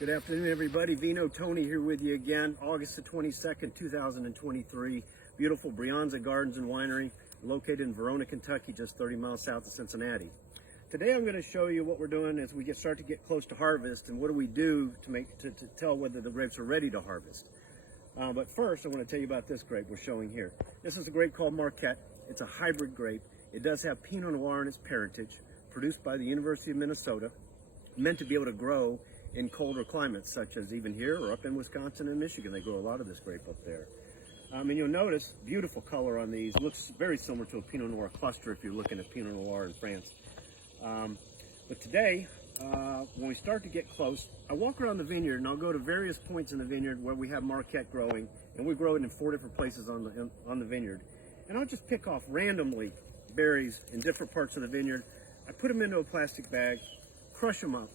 Good afternoon, everybody. Vino Tony here with you again. August the 22nd, 2023. Beautiful Brianza Gardens and Winery, located in Verona, Kentucky, just 30 miles south of Cincinnati. Today I'm going to show you what we're doing as we start to get close to harvest, and what do we do to tell whether the grapes are ready to harvest. But first, I want to tell you about this grape we're showing here. This is a grape called Marquette. It's a hybrid grape. It does have Pinot Noir in its parentage, produced by the University of Minnesota, meant to be able to grow in colder climates, such as even here or up in Wisconsin and Michigan. They grow a lot of this grape up there. And you'll notice beautiful color on these. Looks very similar to a Pinot Noir cluster if you're looking at Pinot Noir in France. But today, when we start to get close, I walk around the vineyard and I'll go to various points in the vineyard where we have Marquette growing, and we grow it in 4 different places on the vineyard. And I'll just pick off randomly berries in different parts of the vineyard. I put them into a plastic bag, crush them up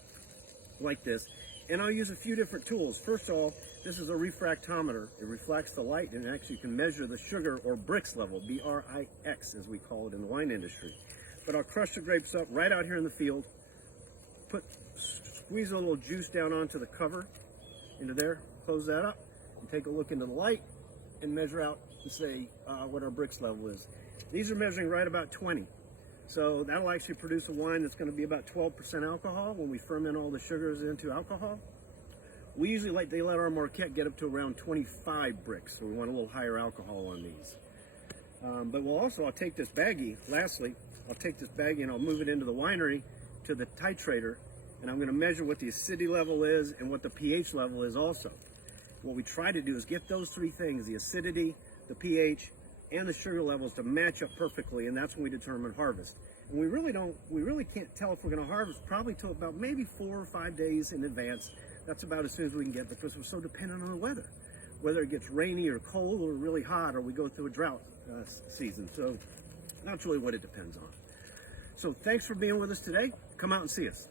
like this, and I'll use a few different tools. First of all, this is a refractometer. It reflects the light and actually can measure the sugar or Brix level, B-R-I-X as we call it in the wine industry. But I'll crush the grapes up right out here in the field, squeeze a little juice down onto the cover, into there, close that up, and take a look into the light and measure out and say what our Brix level is. These are measuring right about 20. So that'll actually produce a wine that's going to be about 12% alcohol when we ferment all the sugars into alcohol. We usually let our Marquette get up to around 25 Brix, so we want a little higher alcohol on these. But I'll take this baggie, lastly, I'll take this baggie and I'll move it into the winery to the titrator, and I'm going to measure what the acidity level is and what the pH level is also. What we try to do is get those 3 things, the acidity, the pH, and the sugar levels to match up perfectly, and that's when we determine harvest. And we really can't tell if we're going to harvest probably till about maybe 4 or 5 days in advance. That's about as soon as we can get, because we're so dependent on the weather, whether it gets rainy or cold or really hot, or we go through a drought season. So that's really what it depends on. So thanks for being with us today. Come out and see us.